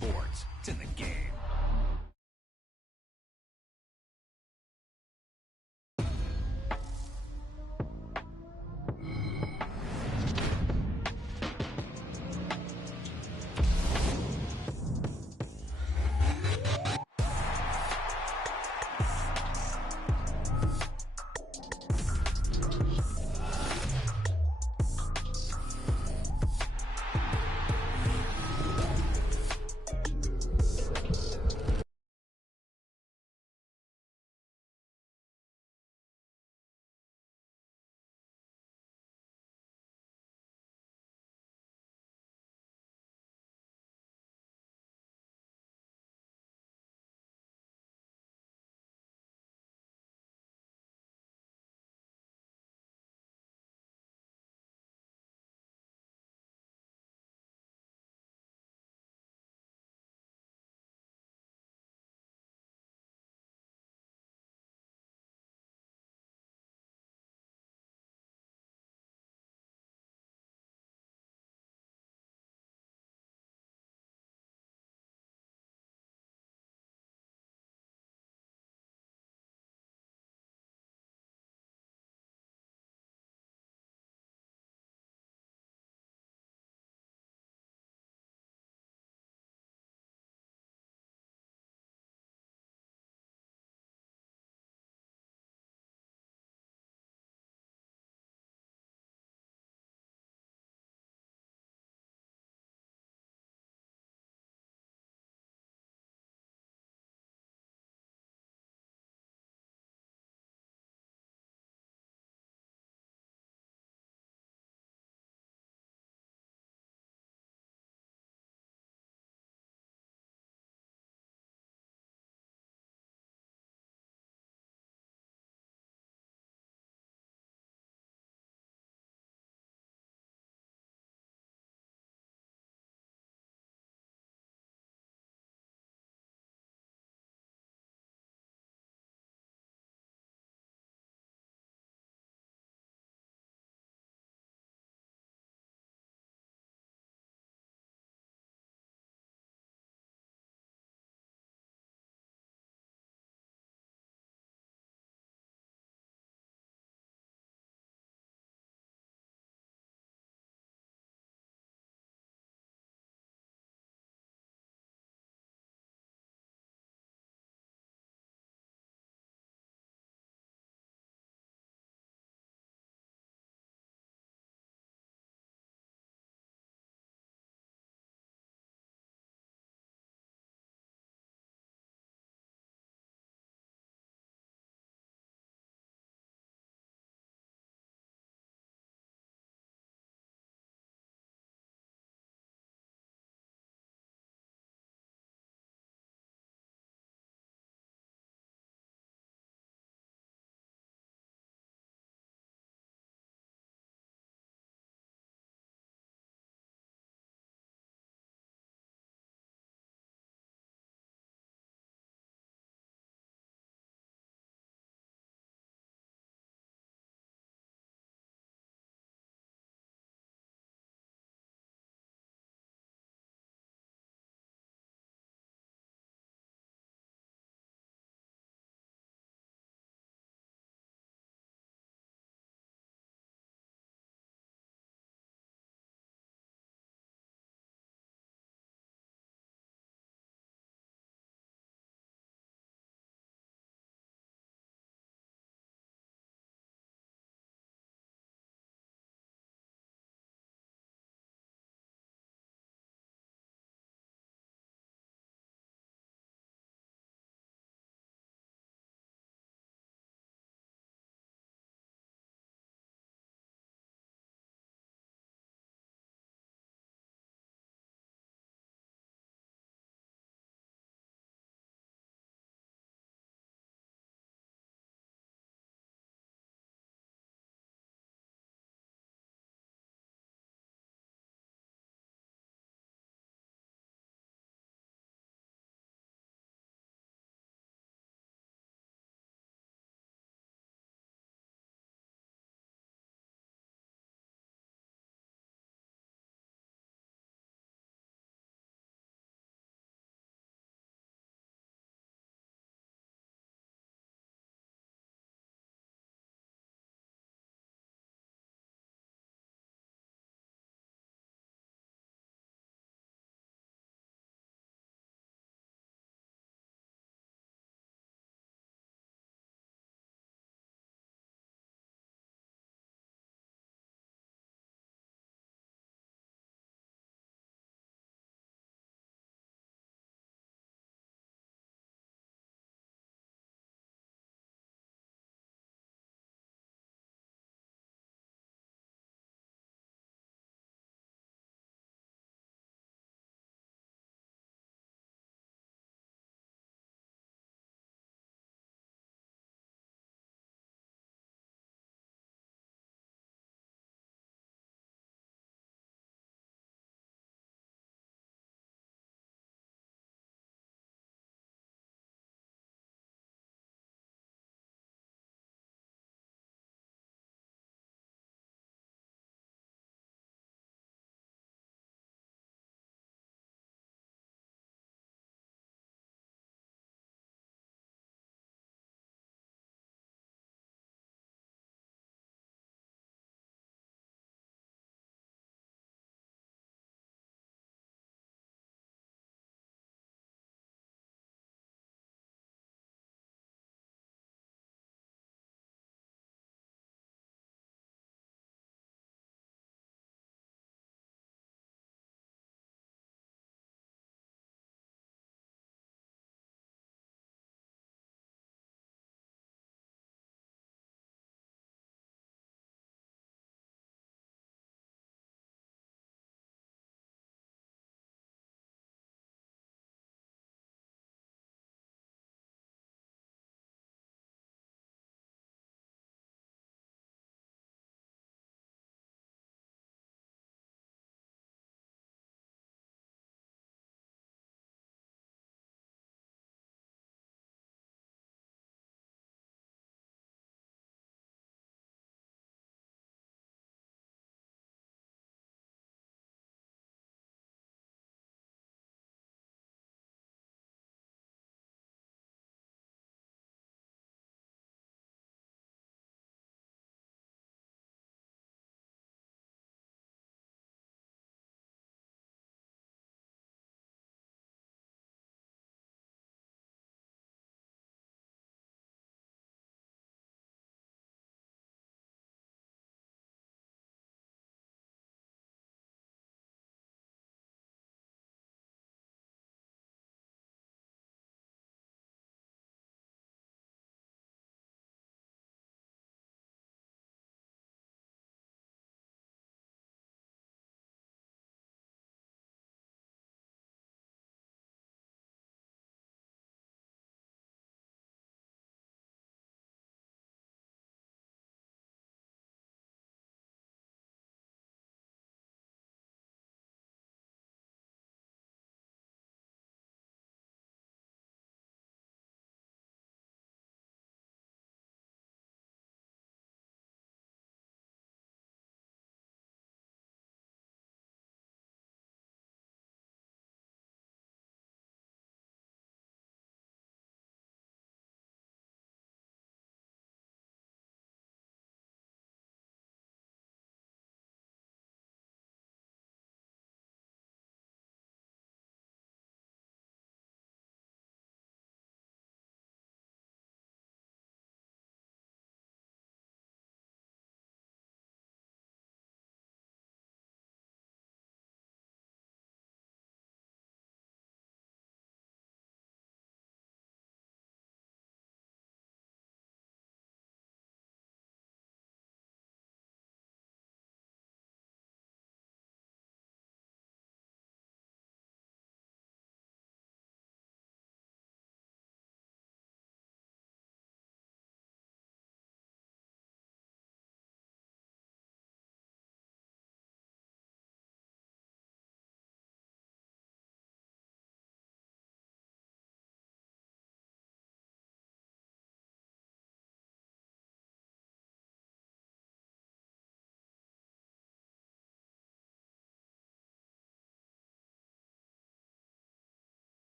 sports. It's in the game.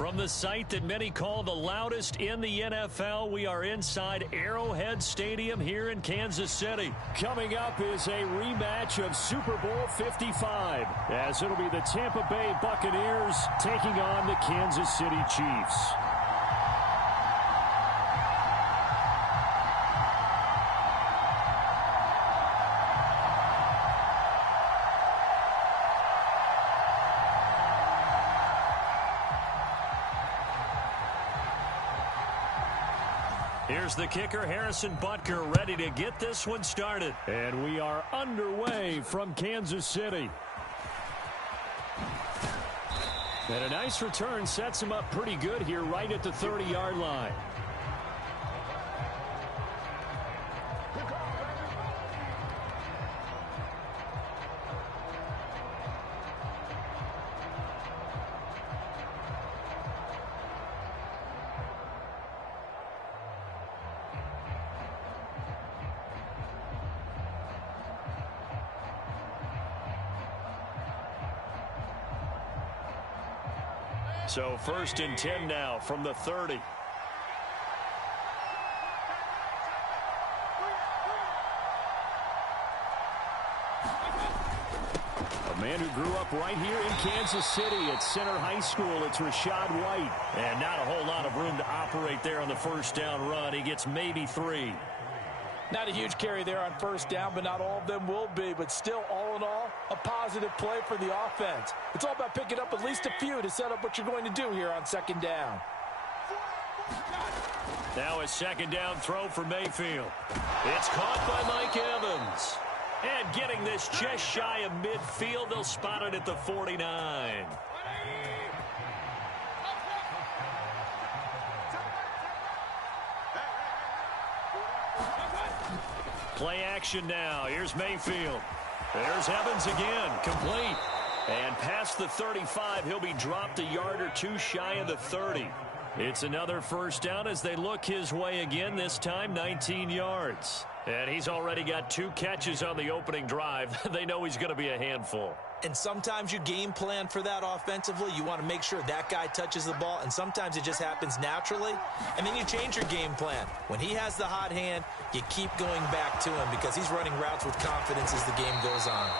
From the site that many call the loudest in the NFL, we are inside Arrowhead Stadium here in Kansas City. Coming up is a rematch of Super Bowl 55, as it'll be the Tampa Bay Buccaneers taking on the Kansas City Chiefs. Here's the kicker, Harrison Butker, ready to get this one started. And we are underway from Kansas City. And a nice return sets him up pretty good here right at the 30-yard line. So 1st and 10 now from the 30. A man who grew up right here in Kansas City at Center High School. It's Rashad White. And not a whole lot of room to operate there on the first down run. He gets maybe 3. Not a huge carry there on first down, but not all of them will be. But still, all in all, a positive play for the offense. It's all about picking up at least a few to set up what you're going to do here on 2nd down. Now a 2nd down throw for Mayfield. It's caught by Mike Evans. And getting this just shy of midfield, they'll spot it at the 49. Play action now. Here's Mayfield. There's Evans again. Complete. And past the 35, he'll be dropped a yard or 2 shy of the 30. It's another first down as they look his way again, this time 19 yards. And he's already got 2 catches on the opening drive. They know he's going to be a handful. And sometimes you game plan for that offensively. You want to make sure that guy touches the ball, and sometimes it just happens naturally. And then you change your game plan. When he has the hot hand, you keep going back to him because he's running routes with confidence as the game goes on.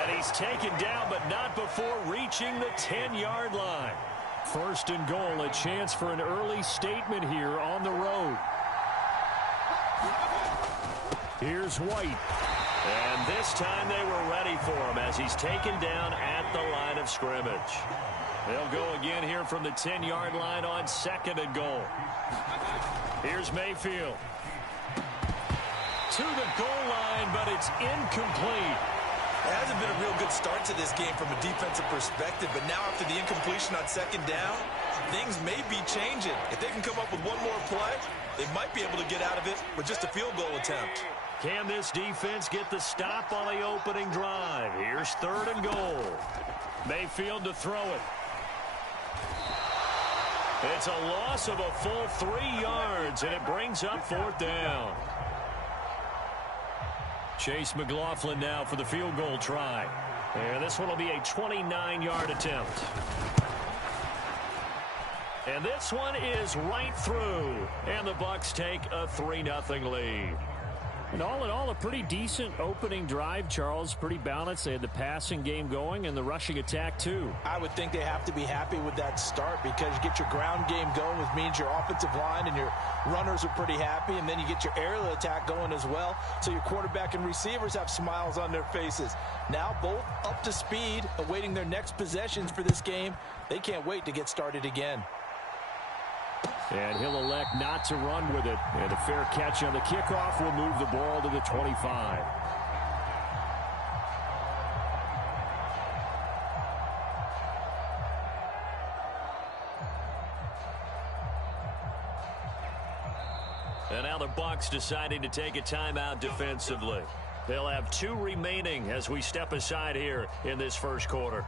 And he's taken down, but not before reaching the 10-yard line. 1st and goal, a chance for an early statement here on the road. Here's White. And this time they were ready for him as he's taken down at the line of scrimmage. They'll go again here from the 10-yard line on 2nd and goal. Here's Mayfield. To the goal line, but it's incomplete. It hasn't been a real good start to this game from a defensive perspective, but now after the incompletion on 2nd down, things may be changing. If they can come up with one more play, they might be able to get out of it with just a field goal attempt. Can this defense get the stop on the opening drive? Here's 3rd and goal. Mayfield to throw it. It's a loss of a full 3 yards, and it brings up 4th down. Chase McLaughlin now for the field goal try. And this one will be a 29-yard attempt. And this one is right through. And the Bucs take a 3-0 lead. And all in all, a pretty decent opening drive, Charles. Pretty balanced. They had the passing game going and the rushing attack, too. I would think they have to be happy with that start because you get your ground game going, which means your offensive line and your runners are pretty happy, and then you get your aerial attack going as well, so your quarterback and receivers have smiles on their faces. Now both up to speed, awaiting their next possessions for this game. They can't wait to get started again. And he'll elect not to run with it. And a fair catch on the kickoff will move the ball to the 25. And now the Bucs deciding to take a timeout defensively. They'll have 2 remaining as we step aside here in this first quarter.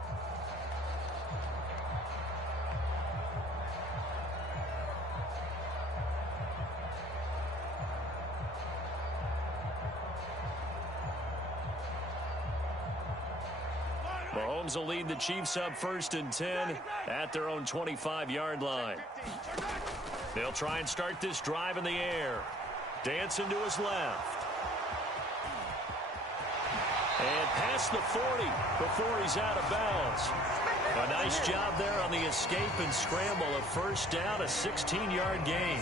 Mahomes will lead the Chiefs up 1st and 10 at their own 25-yard line. They'll try and start this drive in the air. Dancing to his left. And past the 40 before he's out of bounds. A nice job there on the escape and scramble. A 1st down, a 16-yard gain.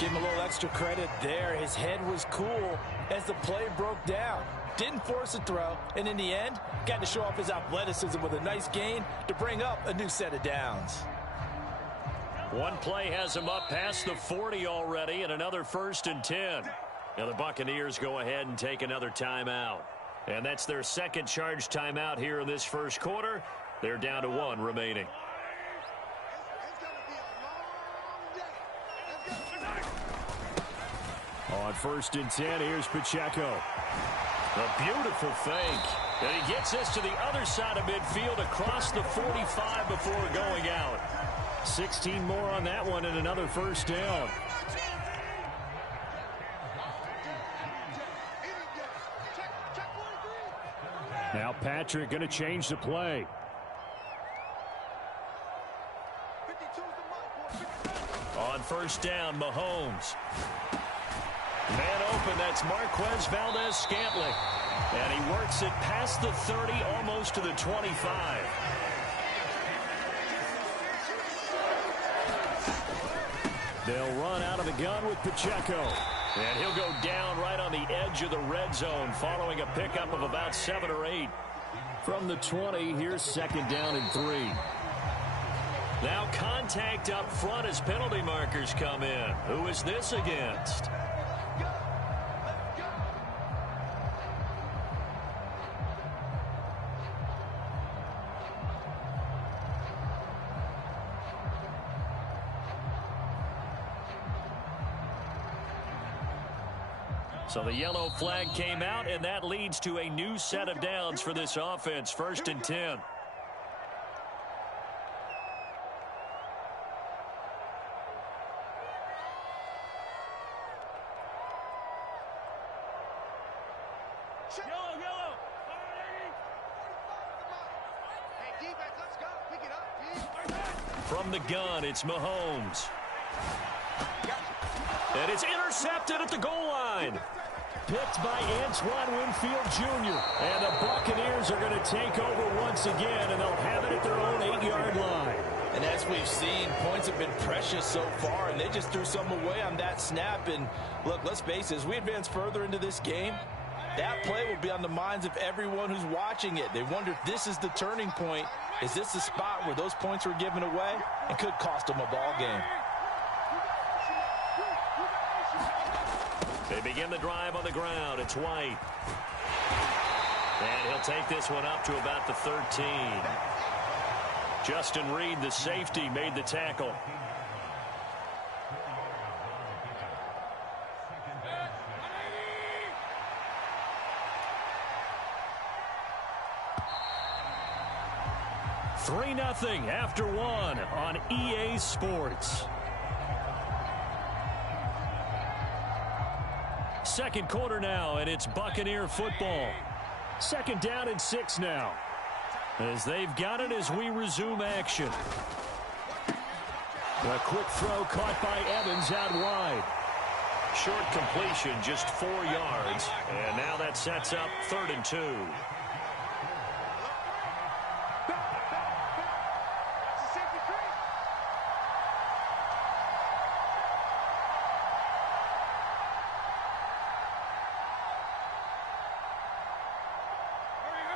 Give him a little extra credit there. His head was cool as the play broke down. Didn't force a throw, and in the end, got to show off his athleticism with a nice gain to bring up a new set of downs. One play has him up past the 40 already, and another 1st and 10. Now the Buccaneers go ahead and take another timeout. And that's their second charge timeout here in this 1st quarter. They're down to 1 remaining. On 1st and 10, here's Pacheco. A beautiful fake. And he gets this to the other side of midfield across the 45 before going out. 16 more on that one and another 1st down. Now Patrick going to change the play. On 1st down, Mahomes. Man open, that's Marquez Valdez-Scantling. And he works it past the 30, almost to the 25. They'll run out of the gun with Pacheco. And he'll go down right on the edge of the red zone following a pickup of about 7 or 8. From the 20, here's 2nd down and 3. Now contact up front as penalty markers come in. Who is this against? So the yellow flag came out, and that leads to a new set of downs for this offense. 1st and 10. From the gun, it's Mahomes. And it's intercepted at the goal line. Picked by Antoine Winfield Jr. And the Buccaneers are going to take over once again, and they'll have it at their own 8-yard line. And as we've seen, points have been precious so far, and they just threw some away on that snap. And look, let's face it, as we advance further into this game, that play will be on the minds of everyone who's watching it. They wonder if this is the turning point. Is this the spot where those points were given away and could cost them a ball game? They begin the drive on the ground. It's White. And he'll take this one up to about the 13. Justin Reed, the safety, made the tackle. Three 3-0 after 1 on EA Sports. Second quarter now, and it's Buccaneer football. 2nd down and 6 now, as they've got it as we resume action. A quick throw caught by Evans out wide. Short completion, just 4 yards, and now that sets up 3rd and 2.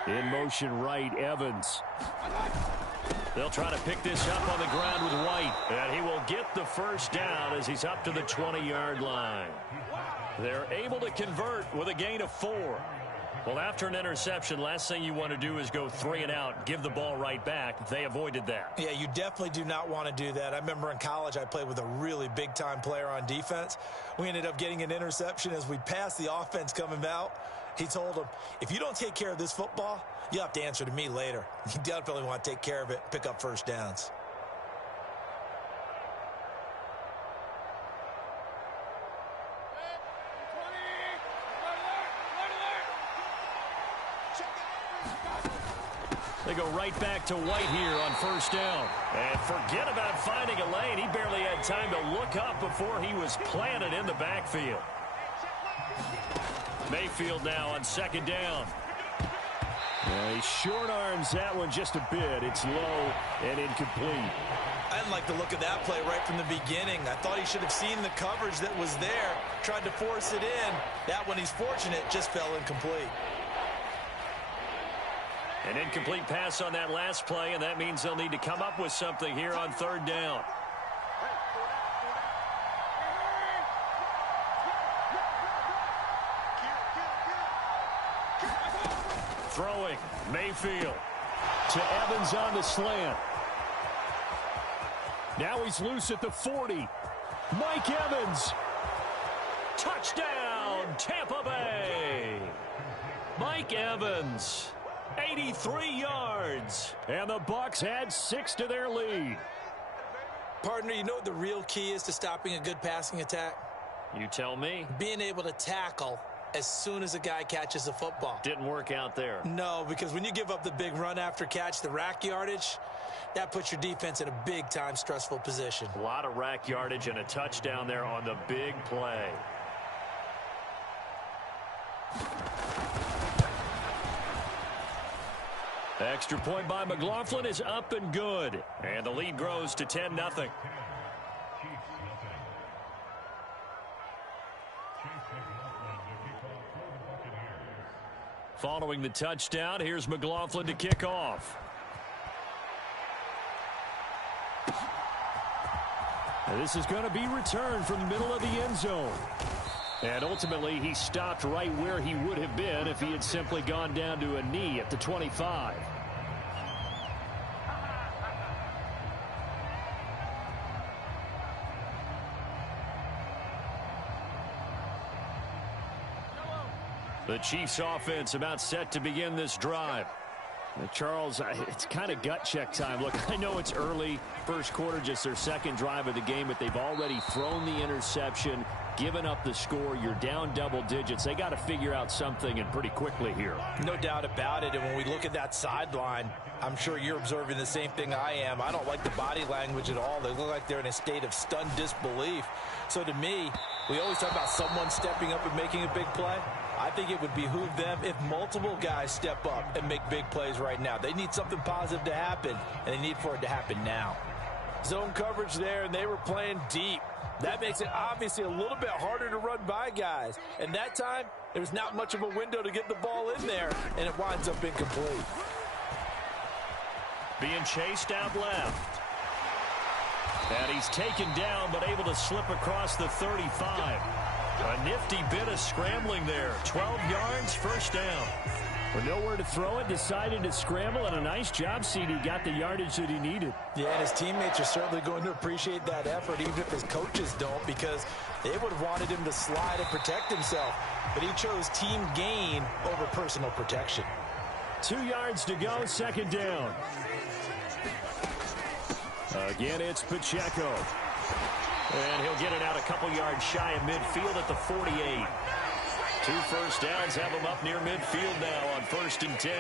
In motion right, Evans. They'll try to pick this up on the ground with White. And he will get the 1st down as he's up to the 20-yard line. They're able to convert with a gain of 4. Well, after an interception, last thing you want to do is go 3 and out, give the ball right back. They avoided that. Yeah, you definitely do not want to do that. I remember in college I played with a really big-time player on defense. We ended up getting an interception as we passed the offense coming out. He told him, if you don't take care of this football, you'll have to answer to me later. You definitely want to take care of it, pick up 1st downs. They go right back to White here on first down. And forget about finding a lane. He barely had time to look up before he was planted in the backfield. Mayfield now on second down. He short arms that one just a bit. It's low and incomplete. I didn't like the look of that play right from the beginning. I thought he should have seen the coverage that was there, tried to force it in. That one, he's fortunate, just fell incomplete. An incomplete pass on that last play, and that means they'll need to come up with something here on third down. Throwing, Mayfield to Evans on the slant. Now he's loose at the 40. Mike Evans. Touchdown, Tampa Bay. Mike Evans, 83 yards. And the Bucs add 6 to their lead. Partner, you know what the real key is to stopping a good passing attack? You tell me. Being able to tackle as soon as a guy catches the football. Didn't work out there. No, because when you give up the big run after catch, the rack yardage, that puts your defense in a big-time stressful position. A lot of rack yardage and a touchdown there on the big play. Extra point by McLaughlin is up and good. And the lead grows to 10-0. Following the touchdown, here's McLaughlin to kick off. And this is going to be returned from the middle of the end zone. And ultimately, he stopped right where he would have been if he had simply gone down to a knee at the 25. The Chiefs offense about set to begin this drive. Charles, it's kind of gut check time. Look, I know it's early, first quarter, just their second drive of the game, but they've already thrown the interception, given up the score. You're down double digits. They got to figure out something, and pretty quickly here. No doubt about it. And when we look at that sideline, I'm sure you're observing the same thing I am. I don't like the body language at all. They look like they're in a state of stunned disbelief. So to me, we always talk about someone stepping up and making a big play. I think it would behoove them if multiple guys step up and make big plays right now. They need something positive to happen, and they need for it to happen now. Zone coverage there, and they were playing deep. That makes it obviously a little bit harder to run by guys. And that time, there was not much of a window to get the ball in there, and it winds up incomplete. Being chased out left. And he's taken down, but able to slip across the 35. A nifty bit of scrambling there. 12 yards, first down. With nowhere to throw it, decided to scramble, and a nice job, CD. Got the yardage that he needed. Yeah, and his teammates are certainly going to appreciate that effort, even if his coaches don't, because they would have wanted him to slide and protect himself. But he chose team gain over personal protection. 2 yards to go, second down. Again, it's Pacheco. And he'll get it out a couple yards shy of midfield at the 48. 2 first downs have him up near midfield now on 1st and 10.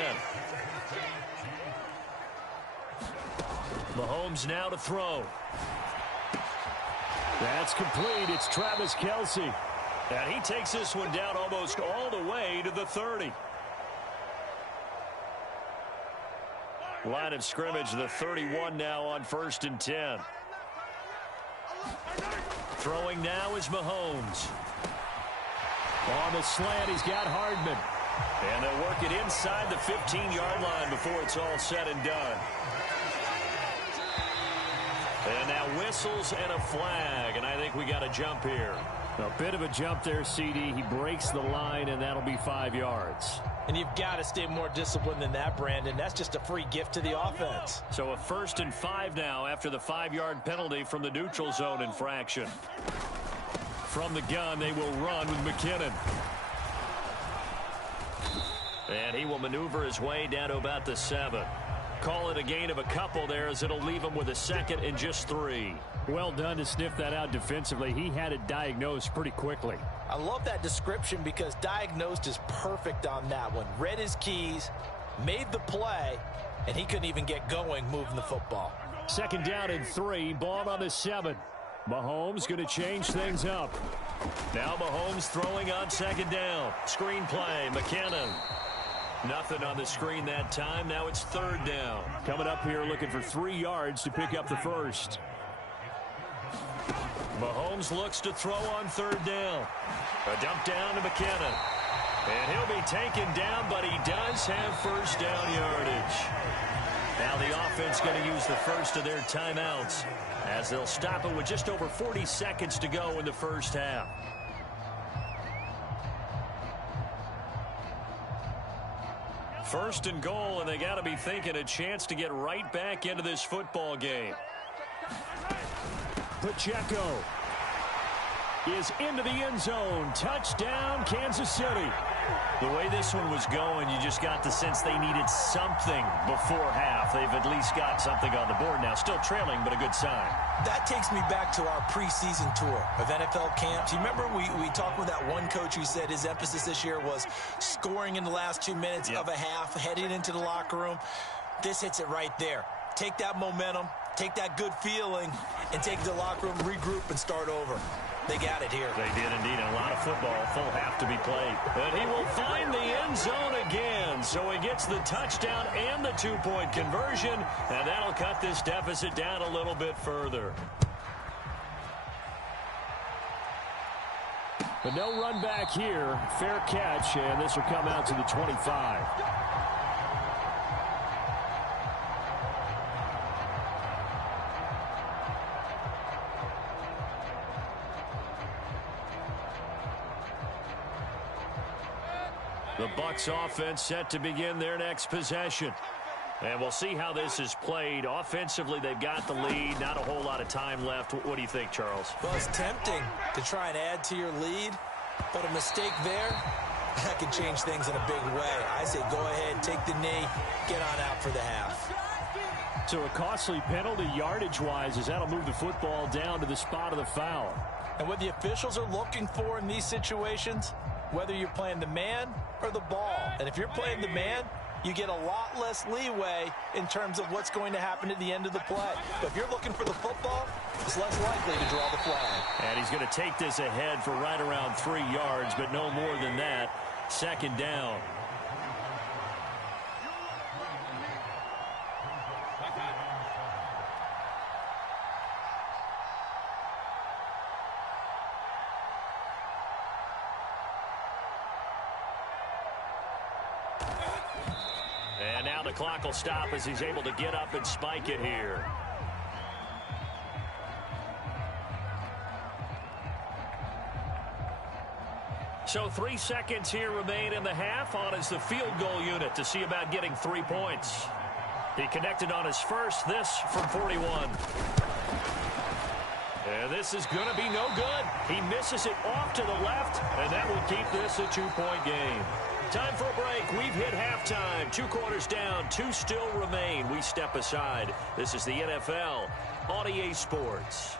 Mahomes now to throw. That's complete. It's Travis Kelce. And he takes this one down almost all the way to the 30. Line of scrimmage, the 31 now on 1st and 10. Throwing now is Mahomes. On the slant, he's got Hardman. And they'll work it inside the 15-yard line before it's all said and done. And now whistles and a flag, and I think we got a jump here. A bit of a jump there, CD. He breaks the line, and that'll be 5 yards. And you've got to stay more disciplined than that, Brandon. That's just a free gift to the offense. So a 1st and 5 now after the 5-yard penalty from the neutral zone infraction. From the gun, they will run with McKinnon. And he will maneuver his way down to about the 7. Call it a gain of a couple there, as it'll leave him with a 2nd and just 3. Well done to sniff that out defensively. He had it diagnosed pretty quickly. I love that description because diagnosed is perfect on that one. Read his keys, made the play, and he couldn't even get going moving the football. 2nd down and 3, ball on the 7. Mahomes going to change things up. Now Mahomes throwing on 2nd down. Screen play, McKinnon. Nothing on the screen that time. Now it's 3rd down. Coming up here looking for 3 yards to pick up the first. Mahomes looks to throw on 3rd down. A dump down to McKinnon. And he'll be taken down, but he does have 1st down yardage. Now the offense going to use the first of their timeouts as they'll stop it with just over 40 seconds to go in the first half. First and goal, and they got to be thinking a chance to get right back into this football game. Pacheco is into the end zone. Touchdown, Kansas City. The way this one was going, you just got the sense they needed something before half. They've at least got something on the board now. Still trailing, but a good sign. That takes me back to our preseason tour of NFL camps. You remember we talked with that one coach who said his emphasis this year was scoring in the last 2 minutes of a half, heading into the locker room. This hits it right there. Take that momentum, take that good feeling, and take the locker room, regroup, and start over. They got it here. They did indeed. A lot of football, full half to be played. And he will find the end zone again. So he gets the touchdown and the 2-point conversion. And that'll cut this deficit down a little bit further. But no run back here. Fair catch, and this will come out to the 25. The Bucs offense set to begin their next possession. And we'll see how this is played. Offensively, they've got the lead. Not a whole lot of time left. What do you think, Charles? Well, it's tempting to try and add to your lead, but a mistake there, that can change things in a big way. I say go ahead, take the knee, get on out for the half. So a costly penalty yardage-wise as that'll move the football down to the spot of the foul. And what the officials are looking for in these situations, whether you're playing the man or the ball. And if you're playing the man, you get a lot less leeway in terms of what's going to happen at the end of the play. But if you're looking for the football, it's less likely to draw the flag. And he's going to take this ahead for right around 3 yards, but no more than that. 2nd down. And now the clock will stop as he's able to get up and spike it here. So 3 seconds here remain in the half. On is the field goal unit to see about getting 3 points. He connected on his first, this from 41. And this is going to be no good. He misses it off to the left, and that will keep this a 2-point game. Time for a break. We've hit halftime. 2 quarters down. 2 still remain. We step aside. This is the NFL on EA Sports.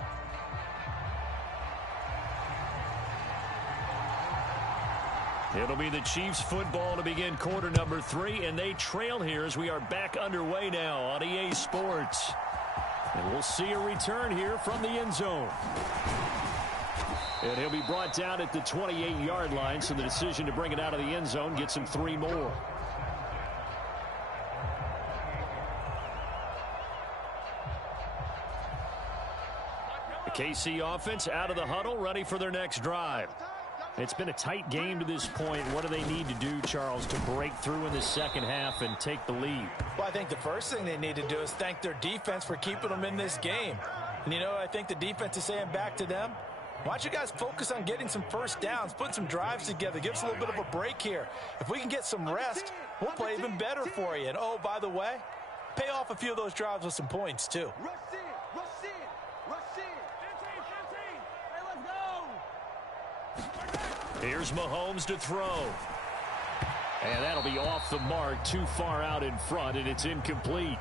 It'll be the Chiefs football to begin quarter number 3, and they trail here as we are back underway now on EA Sports. And we'll see a return here from the end zone. And he'll be brought down at the 28-yard line, so the decision to bring it out of the end zone gets him 3 more. The KC offense out of the huddle, ready for their next drive. It's been a tight game to this point. What do they need to do, Charles, to break through in the second half and take the lead? Well, I think the first thing they need to do is thank their defense for keeping them in this game. And, you know, I think the defense is saying back to them, why don't you guys focus on getting some first downs, putting some drives together, give us a little bit of a break here. If we can get some rest, we'll play even better for you. And, oh, by the way, pay off a few of those drives with some points, too. Here's Mahomes to throw. And that'll be off the mark, too far out in front, and it's incomplete.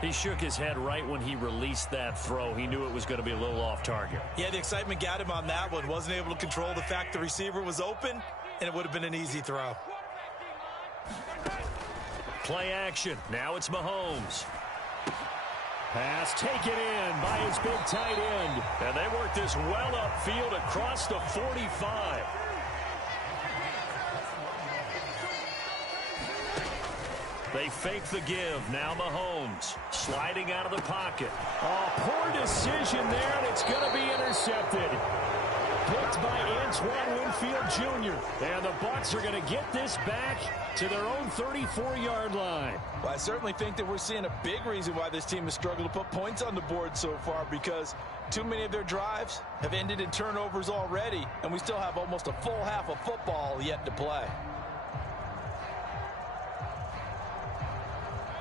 He shook his head right when he released that throw. He knew it was going to be a little off target. Yeah, the excitement got him on that one. Wasn't able to control the fact the receiver was open, and it would have been an easy throw. Play action. Now it's Mahomes. Pass taken in by his big tight end. And they work this well upfield across the 45. They fake the give. Now Mahomes sliding out of the pocket. Oh, poor decision there, and it's going to be intercepted. Picked by Antoine Winfield Jr. And the Bucs are going to get this back to their own 34-yard line. Well, I certainly think that we're seeing a big reason why this team has struggled to put points on the board so far, because too many of their drives have ended in turnovers already, and we still have almost a full half of football yet to play.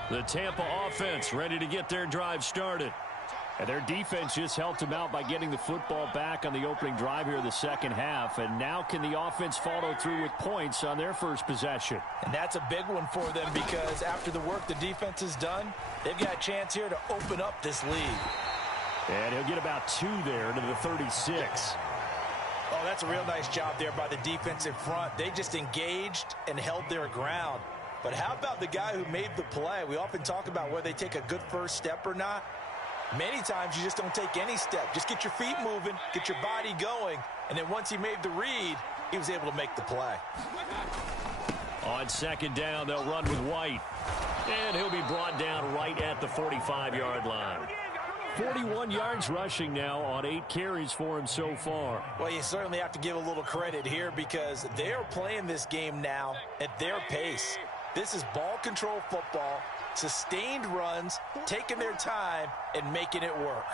The Tampa offense ready to get their drive started. And their defense just helped them out by getting the football back on the opening drive here in the second half. And now can the offense follow through with points on their first possession? And that's a big one for them, because after the work the defense has done, they've got a chance here to open up this lead. And he'll get about 2 there to the 36. Oh, that's a real nice job there by the defense in front. They just engaged and held their ground. But how about the guy who made the play? We often talk about whether they take a good first step or not. Many times you just don't take any step. Just get your feet moving, get your body going, and then once he made the read, he was able to make the play. On second down, they'll run with White. And he'll be brought down right at the 45-yard line. 41 yards rushing now on 8 carries for him so far. Well, you certainly have to give a little credit here, because they're playing this game now at their pace. This is ball control football, sustained runs, taking their time, and making it work.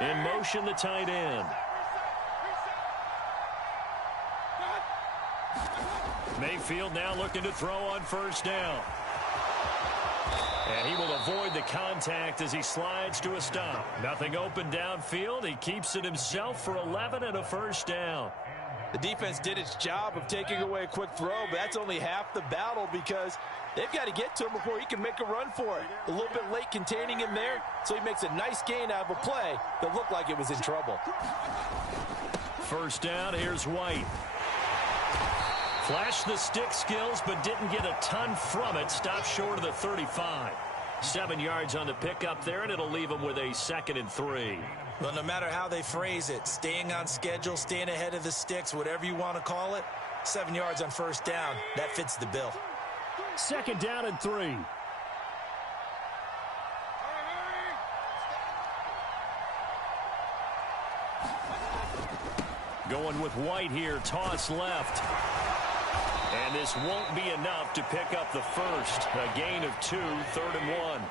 In motion, the tight end. Mayfield now looking to throw on first down. And he will avoid the contact as he slides to a stop. Nothing open downfield. He keeps it himself for 11 and a first down. The defense did its job of taking away a quick throw, but that's only half the battle, because they've got to get to him before he can make a run for it. A little bit late containing him there, so he makes a nice gain out of a play that looked like it was in trouble. First down, here's White. Flashed the stick skills, but didn't get a ton from it. Stopped short of the 35. 7 yards on the pickup there, and it'll leave him with a 2nd and 3. Well, no matter how they phrase it, staying on schedule, staying ahead of the sticks, whatever you want to call it, 7 yards on first down, that fits the bill. 2nd down and 3. Going with White here, toss left. And this won't be enough to pick up the first. A gain of 2, 3rd and 1.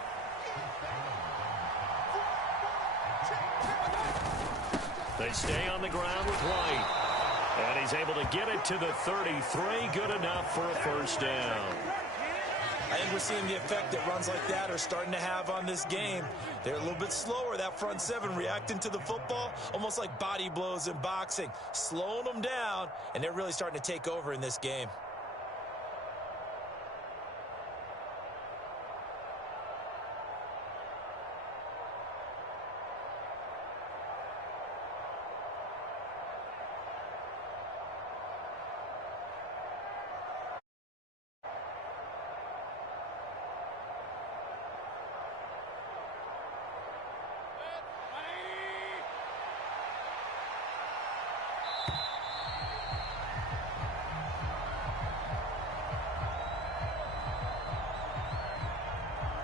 They stay on the ground with White. And he's able to get it to the 33. Good enough for a first down. I think we're seeing the effect that runs like that are starting to have on this game. They're a little bit slower, that front 7, reacting to the football, almost like body blows in boxing, slowing them down, and they're really starting to take over in this game.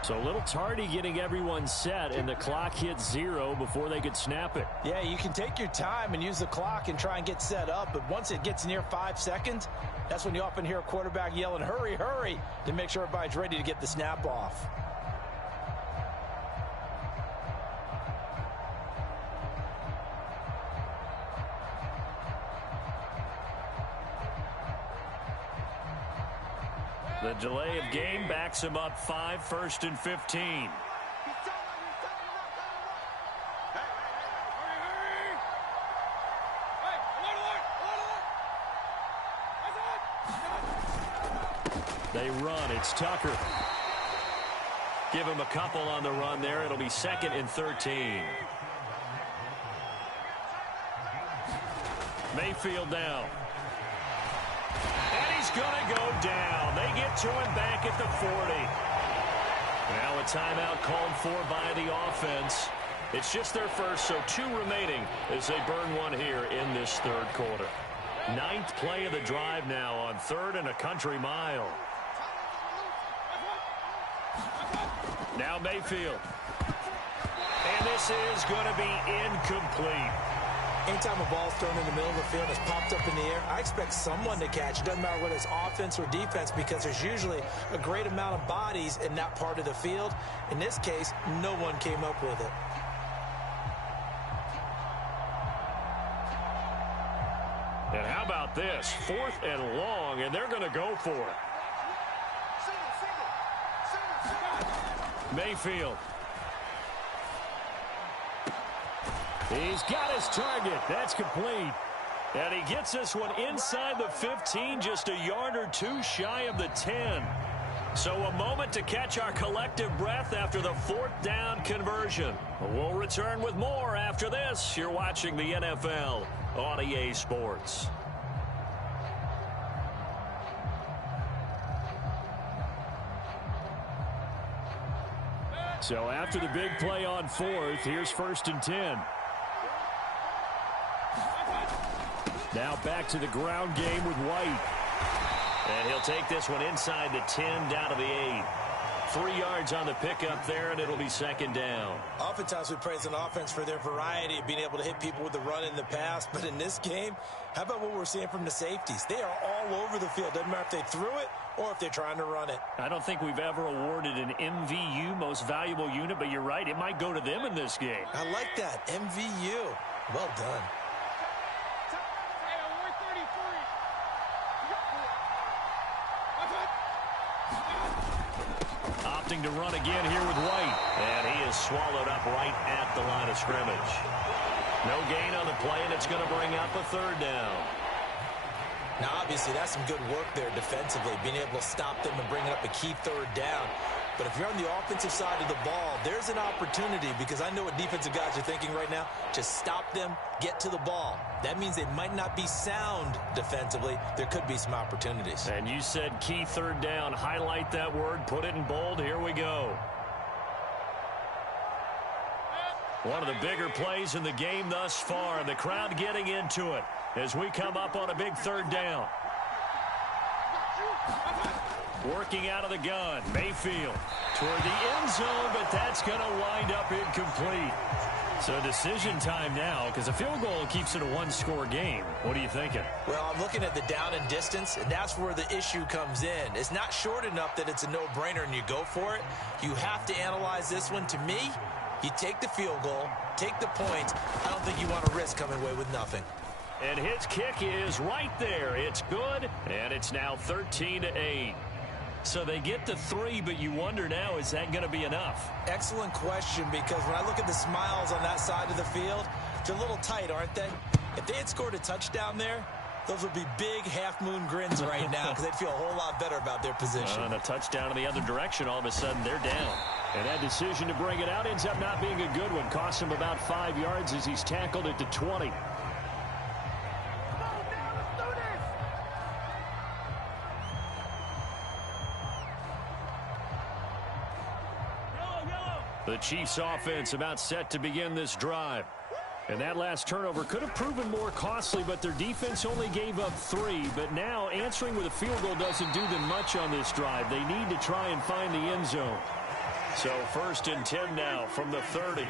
So a little tardy getting everyone set, and the clock hits 0 before they could snap it. Yeah, you can take your time and use the clock and try and get set up, but once it gets near 5 seconds, that's when you often hear a quarterback yelling, hurry, hurry, to make sure everybody's ready to get the snap off. The delay of game backs him up 5, 1st and 15. They run. It's Tucker. Give him a couple on the run there. It'll be 2nd and 13. Mayfield now. And he's going to go down. They get to him back at the 40. Now a timeout called for by the offense. It's just their first, so 2 remaining as they burn one here in this third quarter. 9th play of the drive now on 3rd and a country mile. Now Mayfield. And this is going to be incomplete. Anytime a ball's thrown in the middle of the field and it's popped up in the air, I expect someone to catch. It doesn't matter whether it's offense or defense because there's usually a great amount of bodies in that part of the field. In this case, no one came up with it. And how about this? 4th and long, and they're going to go for it. Mayfield. He's got his target. That's complete. And he gets this one inside the 15, just a yard or 2 shy of the 10. So a moment to catch our collective breath after the 4th down conversion. We'll return with more after this. You're watching the NFL on EA Sports. So after the big play on 4th, here's 1st and 10. Now back to the ground game with White. And he'll take this one inside the 10 down to the 8. 3 yards on the pickup there, and it'll be 2nd down. Oftentimes we praise an offense for their variety of being able to hit people with the run in the pass. But in this game, how about what we're seeing from the safeties? They are all over the field. Doesn't matter if they threw it or if they're trying to run it. I don't think we've ever awarded an MVU, most valuable unit, but you're right. It might go to them in this game. I like that. MVU. Well done. Opting to run again here with White. And he is swallowed up right at the line of scrimmage. No gain on the play, and it's going to bring up a 3rd down. Now, obviously, that's some good work there defensively, being able to stop them and bringing up a key 3rd down. But if you're on the offensive side of the ball, there's an opportunity because I know what defensive guys are thinking right now. Just stop them, get to the ball. That means they might not be sound defensively. There could be some opportunities. And you said key 3rd down. Highlight that word, put it in bold. Here we go. One of the bigger plays in the game thus far. The crowd getting into it as we come up on a big 3rd down. Working out of the gun, Mayfield toward the end zone, but that's going to wind up incomplete. So decision time now, because a field goal keeps it a 1-score game. What are you thinking? Well, I'm looking at the down and distance, and that's where the issue comes in. It's not short enough that it's a no-brainer and you go for it. You have to analyze this one. To me, you take the field goal, take the point. I don't think you want to risk coming away with nothing. And his kick is right there. It's good, and it's now 13-8. So they get to 3, but you wonder now, is that going to be enough? Excellent question, because when I look at the smiles on that side of the field, they're a little tight, aren't they? If they had scored a touchdown there, those would be big half-moon grins right now because they'd feel a whole lot better about their position. And a touchdown in the other direction, all of a sudden they're down. And that decision to bring it out ends up not being a good one. Costs him about 5 yards as he's tackled at the 20. The Chiefs offense about set to begin this drive. And that last turnover could have proven more costly, but their defense only gave up 3. But now answering with a field goal doesn't do them much on this drive. They need to try and find the end zone. So 1st and 10 now from the 30.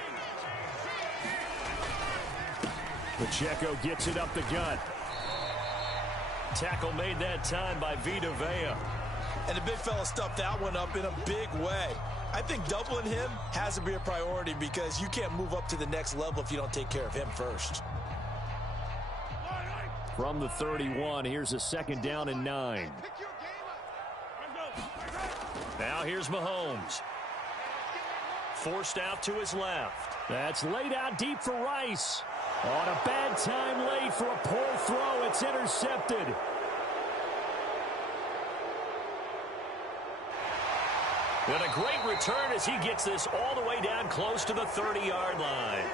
Pacheco gets it up the gut. Tackle made that time by Vita Vea. And the big fella stuffed that one up in a big way. I think doubling him has to be a priority because you can't move up to the next level if you don't take care of him first. From the 31, here's a 2nd down and 9. Now here's Mahomes. Forced out to his left. That's laid out deep for Rice. On a bad time late for a poor throw. It's intercepted. And a great return as he gets this all the way down close to the 30-yard line.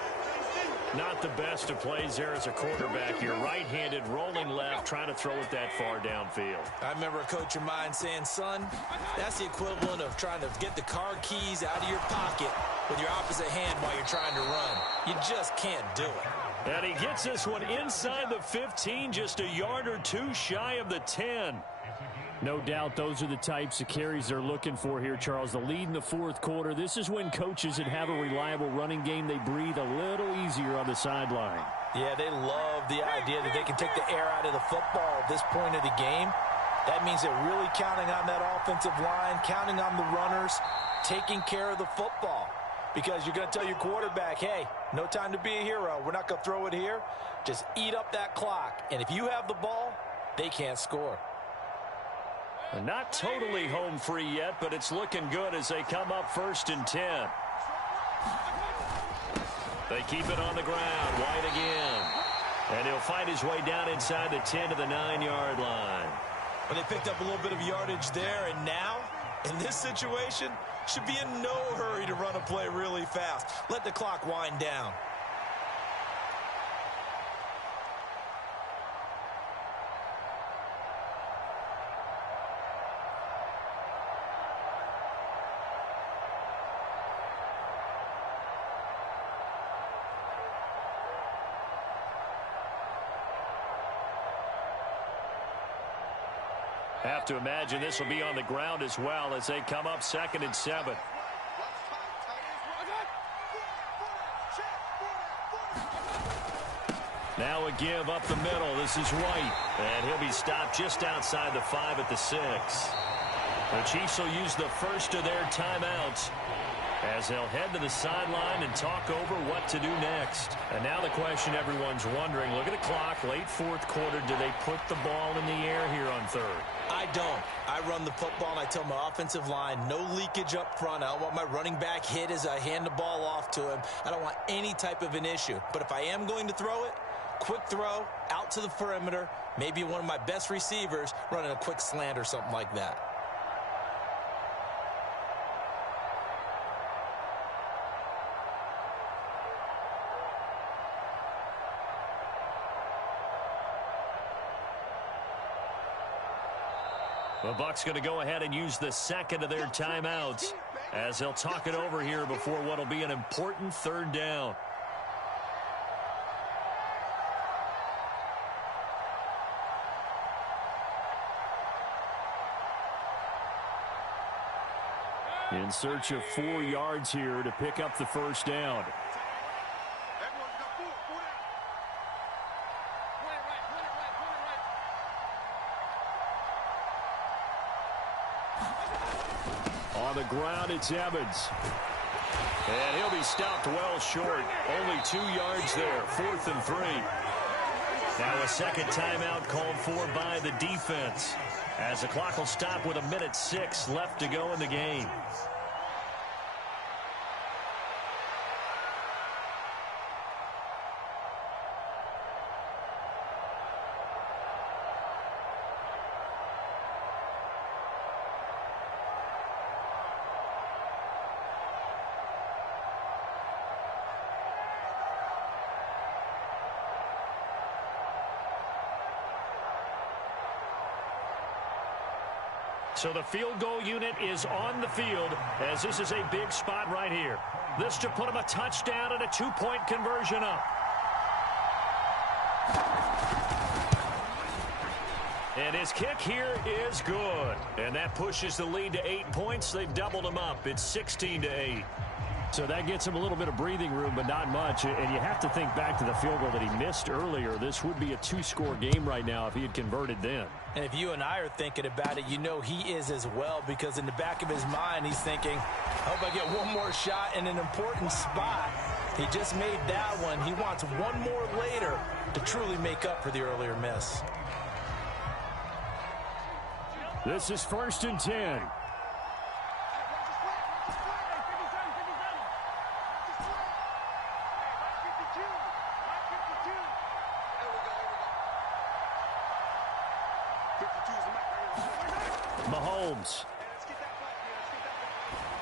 Not the best of plays there as a quarterback. You're right-handed, rolling left, trying to throw it that far downfield. I remember a coach of mine saying, son, that's the equivalent of trying to get the car keys out of your pocket with your opposite hand while you're trying to run. You just can't do it. And he gets this one inside the 15, just a yard or two shy of the 10. No doubt those are the types of carries they're looking for here, Charles. The lead in the fourth quarter. This is when coaches that have a reliable running game, they breathe a little easier on the sideline. Yeah, they love the idea that they can take the air out of the football at this point of the game. That means they're really counting on that offensive line, counting on the runners, taking care of the football. Because you're going to tell your quarterback, hey, no time to be a hero. We're not going to throw it here. Just eat up that clock. And if you have the ball, they can't score. Not totally home free yet, but it's looking good as they come up 1st and 10. They keep it on the ground. White again. And he'll find his way down inside the 10 to the 9-yard line. Well, they picked up a little bit of yardage there, and now, in this situation, should be in no hurry to run a play really fast. Let the clock wind down. Have to imagine this will be on the ground as well as they come up 2nd and 7. Now a give up the middle. This is White. And he'll be stopped just outside the 5 at the 6. The Chiefs will use the first of their timeouts as they'll head to the sideline and talk over what to do next. And now the question everyone's wondering, look at the clock, late fourth quarter, do they put the ball in the air here on 3rd? I don't. I run the football, and I tell my offensive line, no leakage up front. I don't want my running back hit as I hand the ball off to him. I don't want any type of an issue. But if I am going to throw it, quick throw, out to the perimeter, maybe one of my best receivers running a quick slant or something like that. The Bucs going to go ahead and use the second of their timeouts as they'll talk it over here before what will be an important 3rd down. In search of 4 yards here to pick up the 1st down. On the ground, it's Evans. And he'll be stopped well short. Only 2 yards there. 4th and 3. Now a second timeout called for by the defense, as the clock will stop with 1:06 left to go in the game. So the field goal unit is on the field, as this is a big spot right here. This to put him a touchdown and a 2-point conversion up. And his kick here is good. And that pushes the lead to 8 points. They've doubled him up. It's 16-8. So that gets him a little bit of breathing room, but not much. And you have to think back to the field goal that he missed earlier. This would be a 2-score game right now if he had converted then. And if you and I are thinking about it, you know he is as well, because in the back of his mind, he's thinking, I hope I get one more shot in an important spot. He just made that one. He wants one more later to truly make up for the earlier miss. This is 1st and 10. Mahomes.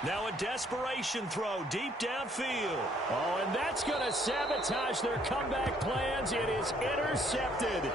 Now a desperation throw deep downfield. Oh, and that's going to sabotage their comeback plans. It is intercepted.